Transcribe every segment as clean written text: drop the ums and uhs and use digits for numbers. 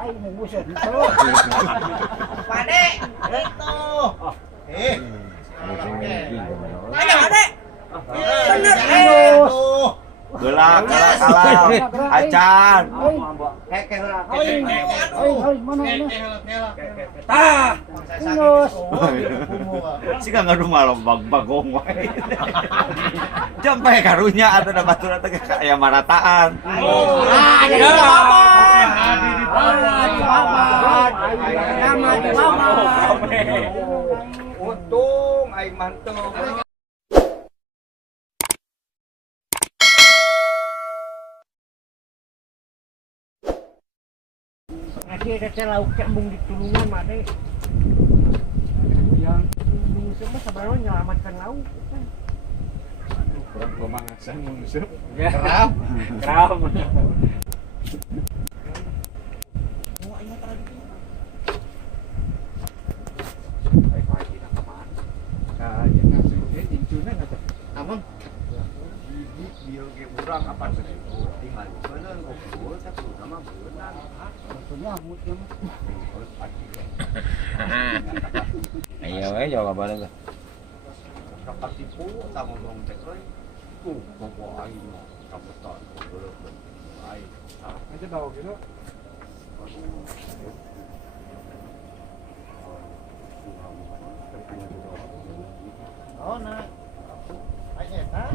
Ay, nagbuset. Pade, itu. Ada, Ade. Bener, Gelak, kalah. Acan. Ay, mana ini? Tah. Ingus. Sih kan ngadu malam bagong wae. Jampai karunya atau da batur teh aya marataan. Untung aing mantep. Masih ada lauk cembung di tulungan, Made. Yang musuh mah sebenarnya menyelamatkan lauk. Kurang pemangkasan musuh. Kerap. Kerap. Amang. Dia ge urang apa teh? Tinggal beunang goblok tapi urang mah beunang. Maksudnya mutnya Iya we jawabannya lah. Kapan tipu tak ngomong teh euy. Tuh bawa aing mah kabutan goblok. Aing. Aja tahu gitu. Oh, nah. Ayo, tak.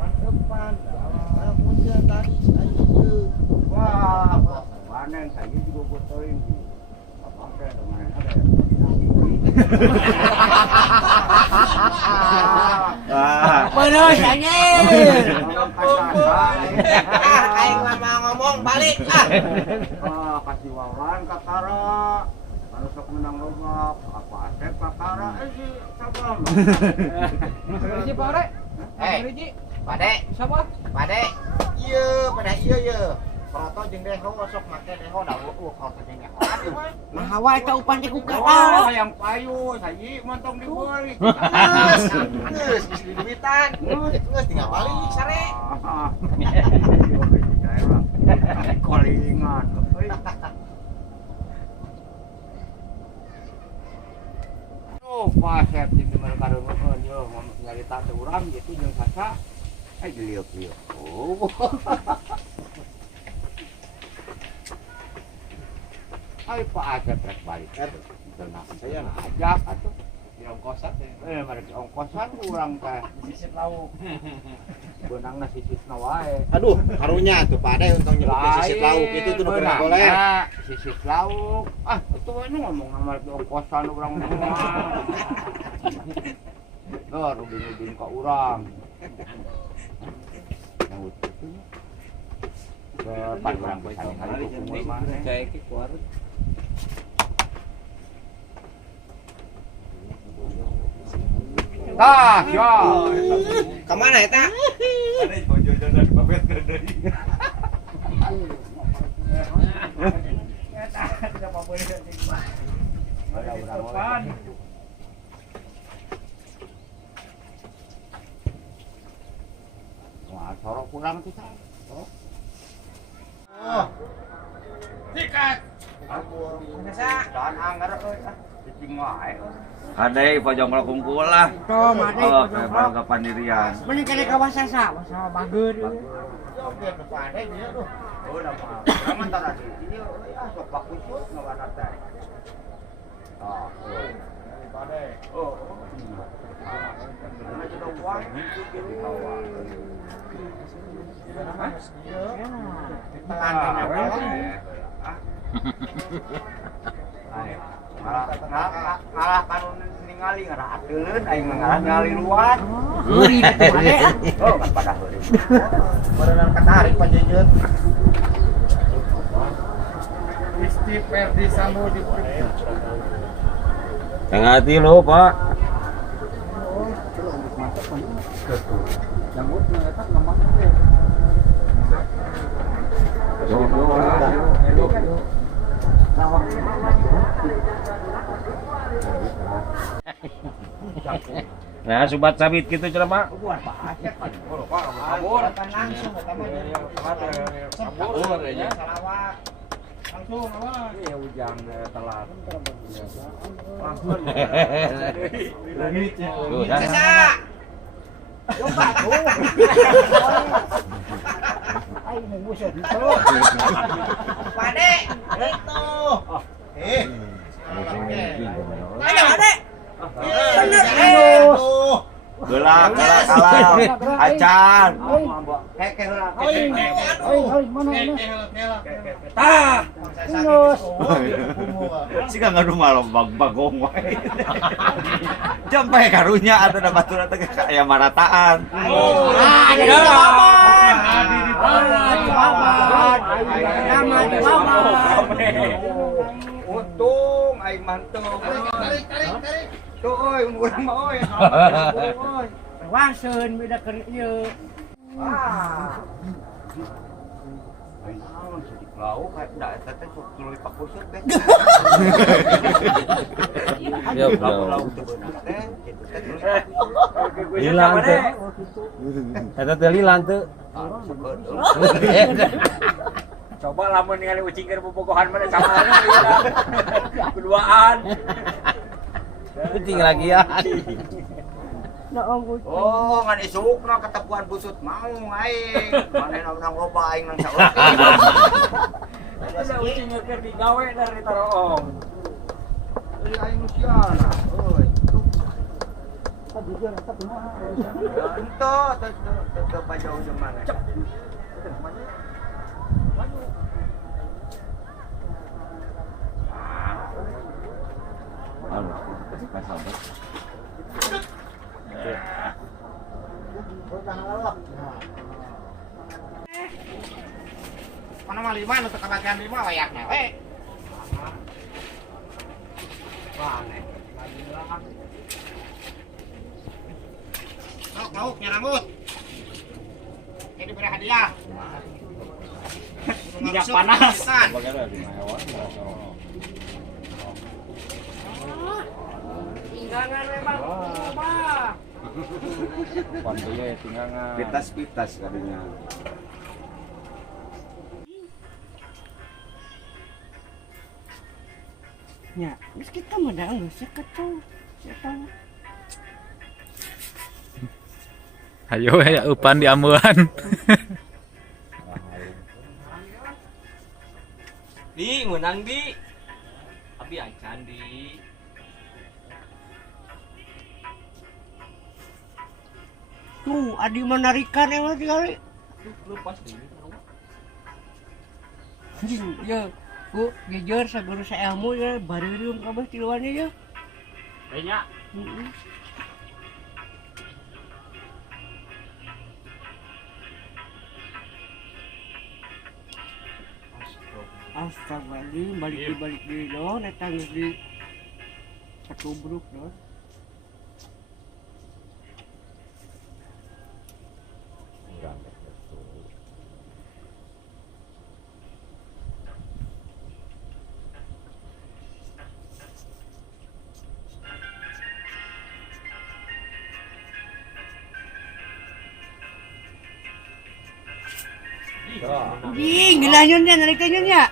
Mantepan. Mundur tadi ayo. Wah, mana yang saya juga botoin. Apa dengan ada. Bener saja. Aing mah ngomong balik. Kasih wawan ka Tara. Kalau sok menang lomba, apa asep ka Tara sih sabam. Si Pare. Pade, Siapa? pade. Iya, pada iya. Proto jeung deho sok make deho da proto jeung deho. Nah, hawa eta upan teh kuka. Yang payu, sayi montong dibeli. Geus geus duitan. Geus tinggal balik sare. Kolingan. Oh, pasep di mereka rumah yo ngomong nyarita teh urang gitu jeung sasa. Geliuk-geliuk. Oh. Ai Pak Asep rek balik. Tenang, saya ajak atuh. Di ongkosan teh. Mereka ongkosan urang teh. Sisit lauk. Beunangna sisitna wae. Aduh, karunya tuh pade untuk nyebutkeun sisit lauk itu tuh pernah boleh. Sisit lauk. Ah, itu ini ngomong nama ongkosan urang mah. Tuh, rubin-rubin ka urang. Yang itu. Pan urang bisa kali kumul mah. Kayak ke kuar. Tah, ya. Kemana eta? Ada bojojonan dari babet deui. Tidak apa-apa ya. Urang-urang. Wah, sorok kurang tuh saya. Oh, Sikat. Dan anggar euy ah, cicing wae. Adai pojong melakungkul lah. Tuh, Made. Oh, kayak bangga pandirian. Mending kene ka wasasa, wasasa bageud. joget pade dia tuh. Oh, nama. Urang antara di sini ah sok bakusut ngawana teh. Oh, Pade. oh. Mana kita uang di bawah. Ngalah kanun ningali ngarakeun aing ngalah ningali luar. Heuri teh Made. Oh, kan pada heuri. Berenang katarik panjejeut. Isti Perdi Sambo diperiksa. Tengah hati lo, Pak. Nah, sobat sabit gitu cenah Pak. Buat Pak Aceh Pak. Kabur. Bukan langsung pertama jadi Kabur ya. salawat. Langsung apa? Iya ujang telat. Tuh, dah. Sesa. Coba tuh. Ayo mau buset itu. Pade, itu. Ayo, Pade. Bener terus. Gelak, kalah. Acan. Terus. Si kang ngadu malam bagong wae. Jampai karunya atuh da batur teh aya marataan. Ada di Babat. Ada di Babat. Nama di Babat. Untung aing mantung. Tarik. Tuh euy urang mah euy. Waseun beda keur ieu. Lau kan da eta teh sok tuluy pakusut teh. Ya bro. Lau teu beunang teh kitu teh tuluy Lilang teh. Eta teh lilang teh. Coba lamun ningali ucing keur bobogohan mana sama berduaan. Kucing lagi ya. Oh, ngan isukna ketepuan busut mau aing. Manehna menang loba aing nang saeutik. Ada ucing keur digawe dari taroong. Euy aing nu siana, euy. Ento, teu pajauh jeung mana. Anu, kasar. Mana mah 5 nu teu kabagian 5 wayakna we. Lauk nyerambut. Ini beri hadiah. Minyak panas. Bagaimana di hewan? Tinggangan memang coba. Pantai tinggangan. Pitas-pitas kadinya. Ya, geus kita medang geus ketu. Ayo ya upan di amuan. Di menang di. Abi acan di. Tuh, adi menarikan emang sekali. Lepas di. Ya, ku jujur saguru sailmu ya bareureum kabeh tiluannya ya. Banyak. Astagfirullahaladzim, balik di don, eta geus di katubruk don. Ih, gilahnya narikannya ya.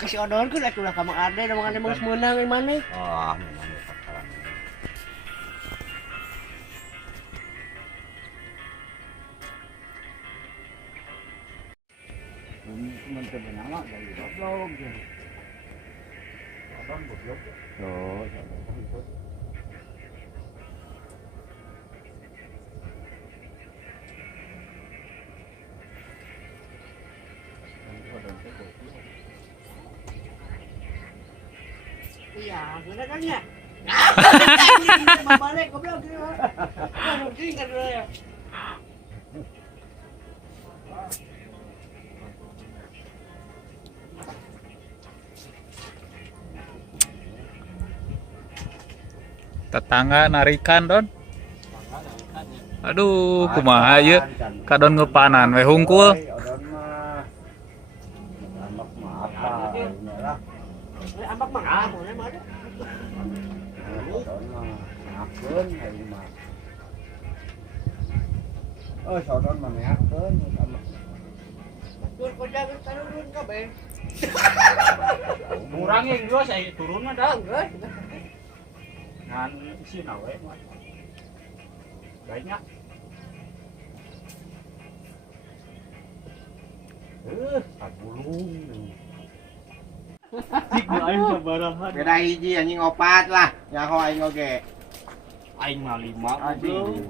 Kasih odor ku lah tulah kamang ade, damang ade mah menang mana? Wah, memang takaran. Menteri nama dari goblok. Oh, Iya, bener kan ya? Balik goblok gitu. Mungkin kan ya. Tetangga narikan don. Aduh, kumaha ieu? Kadon ngepanan we hungkul. Ambak mah ada. ơn này mà sao đó mà mẹ ơn Turun kau jaga turun kau be. Kurangin gua saya turun mah dah. Enggak. Ngan isi nawe mah. Banyak. Bulung. Cái đây gì anh ngopat lah, nhà họ anh oke. Aing mah 5 Aduh.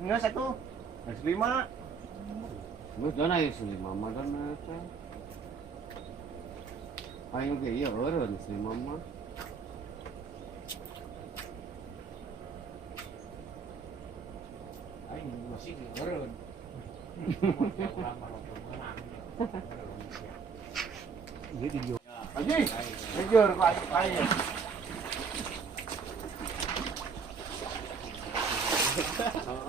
Enggak satu. Mas 5. Gue jangan aja sih mama dan macam. Ayo ke iya orang sih mama. Aing masih eureun. Aji, kejar kau ayo.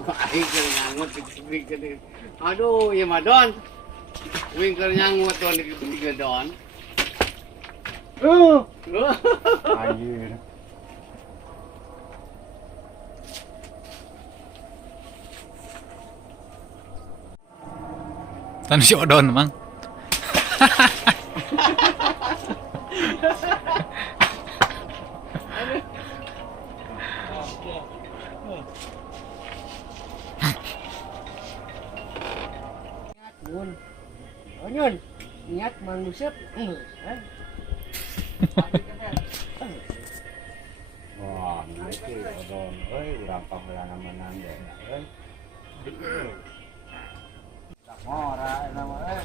Aing keur nyangut di aduh, iya mah Don. Wing keur nyangut Don di Don. Anjir. Tan si Odon mang. Nyun. Oh nyun. Niat mangusep. Wah, ini Don, urang panggilan deh. Ora nama